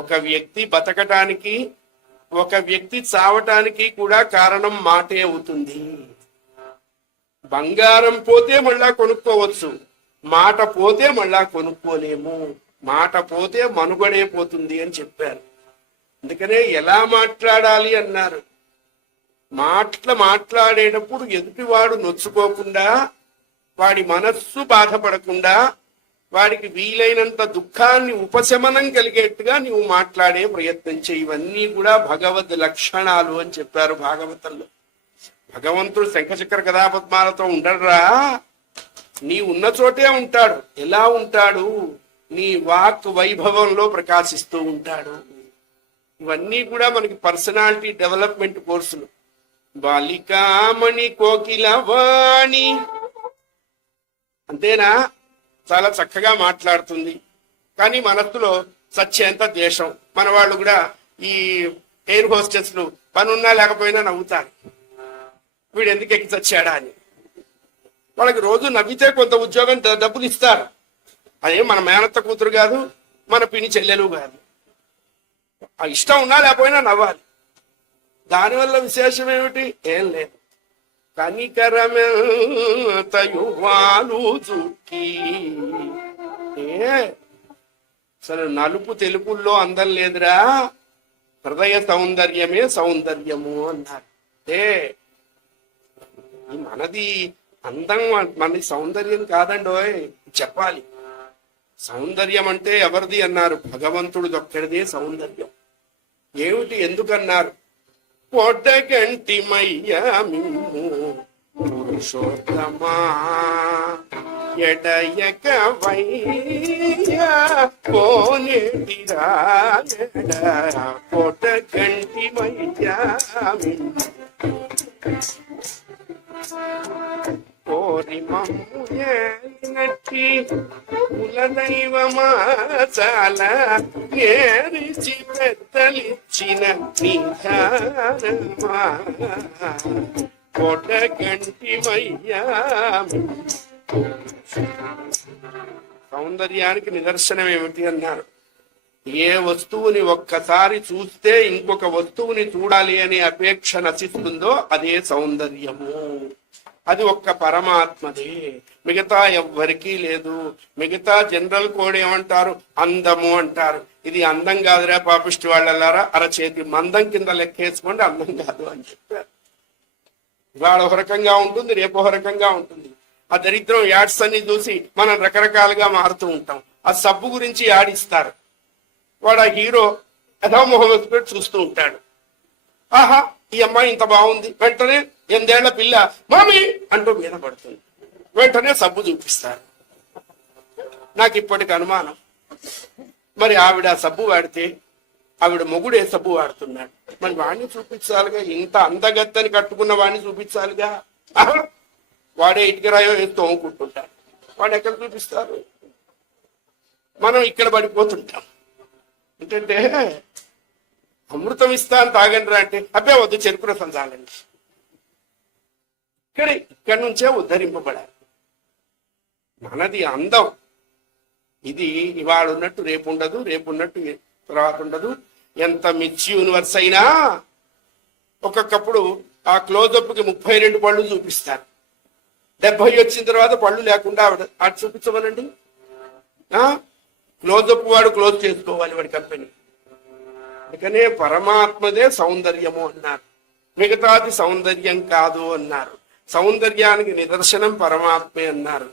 ఒక వ్యక్తి బతకటానికి, ఒక వ్యక్తి చావటానికి కూడా కారణం మాటే అవుతుంది. బంగారం పోతే మళ్ళా కొనుక్కోవచ్చు, మాట పోతే మళ్ళా కొనుక్కోలేము. మాట పోతే మనుగడే పోతుంది అని చెప్పారు. అందుకనే ఎలా మాట్లాడాలి అన్నారు. మాట్లాడేటప్పుడు ఎదుటివాడు నొచ్చుకోకుండా, వాడి మనస్సు బాధపడకుండా, వాడికి వీలైనంత దుఃఖాన్ని ఉపశమనం కలిగేట్టుగా నీవు మాట్లాడే ప్రయత్నం చేయి. ఇవన్నీ కూడా భగవద్ లక్షణాలు అని చెప్పారు భాగవతంలో. భగవంతుడు శంఖచక్ర గదాపద్మాలతో ఉండడురా, నీ ఉన్న చోటే ఉంటాడు. ఎలా ఉంటాడు? నీ వాక్ వైభవంలో ప్రకాశిస్తూ ఉంటాడు. ఇవన్నీ కూడా మనకి పర్సనాలిటీ డెవలప్మెంట్ కోర్సులు. బాలికామణి కోకిలవాణి, అంతేనా? చాలా చక్కగా మాట్లాడుతుంది, కానీ మనస్సులో సత్యంత ద్వేషం. మన వాళ్ళు కూడా ఈ ఎయిర్ హోస్టెస్లు పనున్నా లేకపోయినా నవ్వుతారు, వీడు ఎందుకు ఎక్కి చచ్చాడా అని. వాళ్ళకి రోజు నవ్వితే కొంత ఉద్యోగం డబ్బులు ఇస్తారు. అదే మన మేనత్త కూతురు కాదు, మన పిని చెల్లెలు కాదు. ఆ ఇష్టం ఉన్నా లేకపోయినా నవ్వాలి. దానివల్ల విశేషం ఏమిటి? ఏం లేదు. కనికరమెతయువాలు చుట్టి, అసలు నలుపు తెలుపుల్లో అందం లేదురా, హృదయ సౌందర్యమే సౌందర్యము అన్నారు. మనది అందం, మనది సౌందర్యం కాదండోయ్ చెప్పాలి. సౌందర్యం అంటే ఎవరిది అన్నారు? భగవంతుడిది ఒక్కడిదే సౌందర్యం. ఏమిటి, ఎందుకన్నారు? పొడగంటిమయ్యా మిమ్ము పురుషోత్తమా, ఎడయక వయ్యా కోనేటిరా, పొడగంటిమయ్యా మిమ్ము కోరి మమ్ము ఏలినట్టి కులదైవమా, చాలా ఏరిచి పెద్దలిచ్చిన నిధానమా, పొడగంటిమయ్యా. సౌందర్యానికి నిదర్శనం ఏమిటి అన్నారు? ఏ వస్తువుని ఒక్కసారి చూస్తే ఇంకొక వస్తువుని చూడాలి అనే అపేక్ష నశిస్తుందో అదే సౌందర్యము. అది ఒక్క పరమాత్మదే, మిగతా ఎవ్వరికీ లేదు. మిగతా జనరల్ కోడ్ ఏమంటారు? అందము అంటారు. ఇది అందం కాదురా పాపిష్టి వాళ్ళలారా, అరచేతి మందం కింద లెక్కేసుకోండి, అందం కాదు అని చెప్పారు. ఇవాళ ఒక రకంగా ఉంటుంది, రేపు ఒక రకంగా ఉంటుంది. ఆ దరిద్రం యాడ్స్ అన్ని చూసి మనం రకరకాలుగా మారుతూ ఉంటాం. ఆ సబ్బు గురించి యాడిస్తారు, వాడు ఆ హీరో యథామోహం పెట్టి చూస్తూ ఉంటాడు. ఆహా ఈ అమ్మాయి ఇంత బాగుంది, వెంటనే 8 ఏళ్ల పిల్ల మామీ అంటూ మీద పడుతుంది, వెంటనే సబ్బు చూపిస్తారు. నాకు ఇప్పటికి అనుమానం, మరి ఆవిడ సబ్బు వాడితే ఆవిడ మొగుడే సబ్బు వాడుతున్నాడు, మరి వాడిని చూపించాలిగా. ఇంత అందగత్తని కట్టుకున్న వాడిని చూపించాలిగా. వాడే ఇటుకరాయో తోముకుంటుంటాడు, వాడు ఎక్కడ చూపిస్తారు? మనం ఇక్కడ పడిపోతుంటాం. ఏంటంటే అమృతం ఇస్తాను తాగండి అంటే అబ్బే వద్దు, చెరుకు రసం తాగండి. ఇక్కడి నుంచే ఉద్ధరింపబడాలి. మనది అందం. ఇది ఇవాళ ఉన్నట్టు రేపు ఉండదు, రేపు ఉన్నట్టు తర్వాత ఉండదు. ఎంత మిర్చి యూనివర్స్ అయినా ఒక్కొక్కప్పుడు ఆ క్లోజప్కి 32 పళ్ళు చూపిస్తారు. 70 వచ్చిన తర్వాత పళ్ళు లేకుండా ఆవిడ చూపించమనండి. క్లోజప్ వాడు క్లోజ్ చేసుకోవాలి వాడి కంపెనీ. అందుకనే పరమాత్మదే సౌందర్యము అన్నారు, మిగతాది సౌందర్యం కాదు అన్నారు. సౌందర్యానికి నిదర్శనం పరమాత్మే అన్నారు.